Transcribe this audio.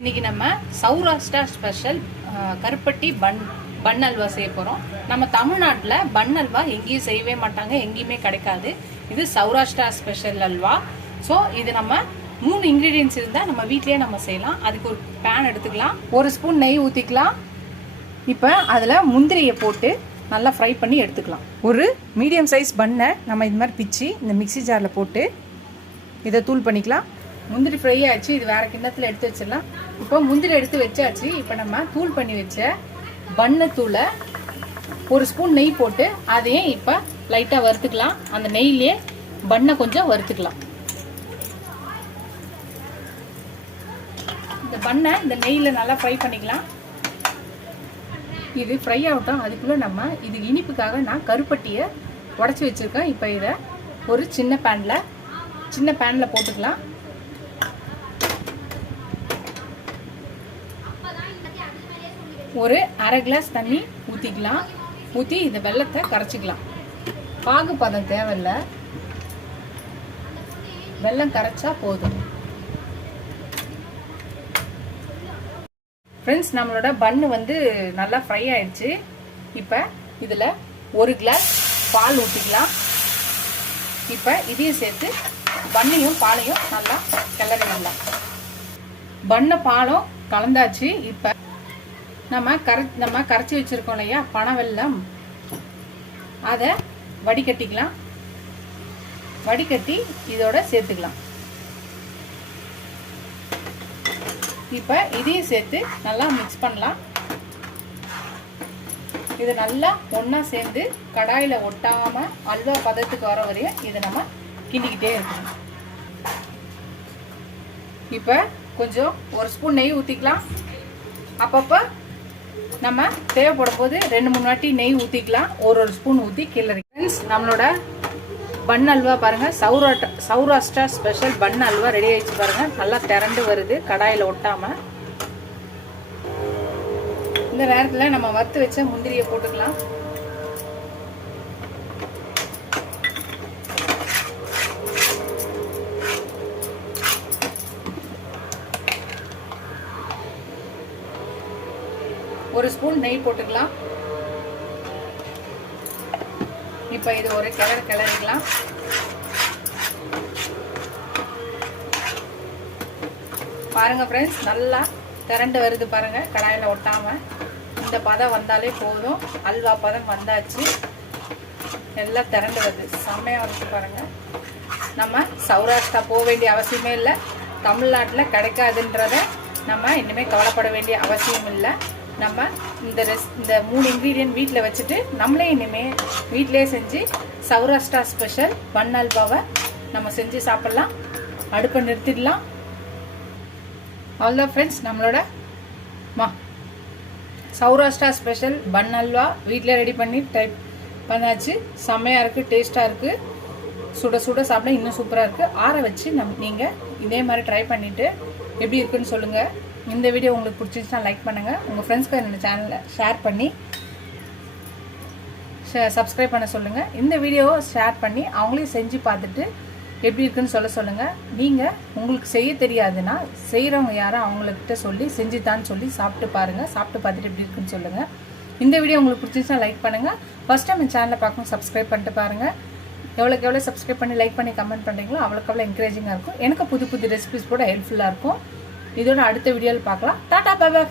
இன்னைக்கு நம்ம சௌராஷ்டிரா ஸ்பெஷல் கருப்பட்டி பன் அல்வா செய்ய போகிறோம். நம்ம தமிழ்நாட்டில் பன் அல்வா எங்கேயும் செய்யவே மாட்டாங்க, எங்கேயுமே கிடைக்காது. இது சௌராஷ்டிரா ஸ்பெஷல் அல்வா. ஸோ இது நம்ம 3 இன்க்ரீடியன்ஸ் இருந்தால் நம்ம வீட்லேயே நம்ம செய்யலாம். அதுக்கு ஒரு பேன் எடுத்துக்கலாம், 1 ஸ்பூன் நெய் ஊற்றிக்கலாம். இப்போ அதில் முந்திரியை போட்டு நல்லா ஃப்ரை பண்ணி எடுத்துக்கலாம். ஒரு மீடியம் சைஸ் பண்ணை நம்ம இது மாதிரி பிச்சு இந்த மிக்சி ஜாரில் போட்டு இதை தூள் பண்ணிக்கலாம். முந்திரி ஃப்ரை ஆச்சு, இது வேறு கிண்ணத்தில் எடுத்து வச்சிடலாம். இப்போ முந்திரி எடுத்து வச்சாச்சு. இப்போ நம்ம தூள் பண்ணி வச்ச பண்ணை தூளை 1 ஸ்பூன் நெய் போட்டு அதையும் இப்போ லைட்டாக வறுத்துக்கலாம். அந்த நெய்லேயே பண்ணை கொஞ்சம் வறுத்துக்கலாம். இந்த பண்ணை இந்த நெய்யில் நல்லா ஃப்ரை பண்ணிக்கலாம். இது ஃப்ரை ஆகட்டும். அதுக்குள்ளே நம்ம இது இனிப்புக்காக நான் கருப்பட்டியை உடச்சி வச்சுருக்கேன். இப்போ இதை ஒரு சின்ன பேனில் போட்டுக்கலாம். ஒரு அரை கிளாஸ் தண்ணி ஊற்றிக்கலாம். ஊற்றி இந்த வெல்லத்தை கரைச்சிக்கலாம். பாகு பதம் தேவையில்லை, வெல்லம் கரைச்சா போதும். ஃப்ரெண்ட்ஸ், நம்மளோட பன்னு வந்து நல்லா ஃப்ரை ஆயிடுச்சு. இப்போ இதில் 1 கிளாஸ் பால் ஊற்றிக்கலாம். இப்போ இதையும் சேர்த்து பன்னையும் பாலையும் நல்லா கிளறிடலாம். பண்ணை பாலும் கலந்தாச்சு. இப்போ நம்ம கரைச்சி வச்சுருக்கோம் இல்லையா பனை வெல்லம், அதை வடிகட்டிக்கலாம். வடிகட்டி இதோட சேர்த்துக்கலாம். இப்போ இதையும் சேர்த்து நல்லா மிக்ஸ் பண்ணலாம். இது நல்லா ஒன்றா சேர்ந்து கடாயில் ஒட்டாமல் அல்வா பதத்துக்கு வர வரையும் இதை நம்ம கிண்டிக்கிட்டே இருக்கணும். இப்போ கொஞ்சம் 1 ஸ்பூன் நெய் ஊற்றிக்கலாம். அப்பப்போ நம்ம தேவைப்படும் போது 2-3 வாட்டி நெய் ஊற்றிக்கலாம். ஒரு ஸ்பூன் ஊற்றி கிளறி. ஃப்ரெண்ட்ஸ், நம்மளோட பன் அல்வா பாருங்கள், சௌராஷ்டிரா ஸ்பெஷல் பன் அல்வா ரெடி ஆகிடுச்சு பாருங்கள். நல்லா திரண்டு வருது கடாயில் ஒட்டாமல். இந்த நேரத்தில் நம்ம வறுத்து வச்ச முந்திரியை போட்டுக்கலாம். ஒரு ஸ்பூன் நெய் போட்டுக்கலாம். இப்போ இது ஒரு கிளறிக்கலாம். பாருங்க ஃப்ரெண்ட்ஸ், நல்லா திரண்டு வருது பாருங்க கடாயில் ஒட்டாம. இந்த பதம் வந்தாலே போதும். அல்வா பதம் வந்தாச்சு. எல்லாம் திரண்டு வருது, செம்மையா வந்து பாருங்க. நம்ம சௌராஷ்டிரா போக வேண்டிய அவசியமே இல்லை. தமிழ்நாட்டில் கிடைக்காதுன்றத நம்ம இனிமேல் கவலைப்பட வேண்டிய அவசியம் இல்லை. நம்ம இந்த 3 இன்க்ரீடியன்ட் வீட்டில் வச்சுட்டு நம்மளே இனிமேல் வீட்டிலே செஞ்சு சௌராஷ்டிரா ஸ்பெஷல் பன் அல்வாவை நம்ம செஞ்சு சாப்பிட்லாம். அடுப்பை நிறுத்திடலாம். அவ்வளோதான் ஃப்ரெண்ட்ஸ், நம்மளோட சௌராஷ்டிரா ஸ்பெஷல் பன் அல்வா வீட்டில் ரெடி பண்ணி டைப் பண்ணாச்சு. செம்மையாக இருக்குது, டேஸ்ட்டாக இருக்குது. சுட சுட சாப்பிட இன்னும் சூப்பராக இருக்குது. ஆற வச்சு நீங்கள் இதே மாதிரி ட்ரை பண்ணிவிட்டு எப்படி இருக்குன்னு சொல்லுங்கள். இந்த வீடியோ உங்களுக்கு பிடிச்சிருச்சுன்னா லைக் பண்ணுங்கள். உங்கள் ஃப்ரெண்ட்ஸ்க்கு என்னோட சேனலை ஷேர் பண்ணி சப்ஸ்கிரைப் பண்ண சொல்லுங்கள். இந்த வீடியோவை ஷேர் பண்ணி அவங்களையும் செஞ்சு பார்த்துட்டு எப்படி இருக்குன்னு சொல்லுங்கள். நீங்கள் உங்களுக்கு செய்ய தெரியாதுன்னா செய்கிறவங்க யாரும் அவங்கக்கிட்ட சொல்லி செஞ்சுத்தான்னு சொல்லி சாப்பிட்டு பாருங்கள். சாப்பிட்டு பார்த்துட்டு எப்படி இருக்குன்னு சொல்லுங்கள். இந்த வீடியோ உங்களுக்கு பிடிச்சிருச்சுன்னா லைக் பண்ணுங்கள். ஃபஸ்ட் டைம் என் சேனலை பார்க்கணும், சப்ஸ்கிரைப் பண்ணிட்டு பாருங்கள். எவ்வளோக்கு எவ்வளோ சப்ஸ்கிரைப் பண்ணி லைக் பண்ணி கமெண்ட் பண்ணுறீங்களோ அவ்வளோக்கு எவ்வளோ என்கரேஜிங்காக இருக்கும். எனக்கு புது ரெசிபிஸ் கூட ஹெல்ப்ஃபுல்லாக இருக்கும். இதோட அடுத்த வீடியோவில் பார்க்கலாம். Tata, bye by.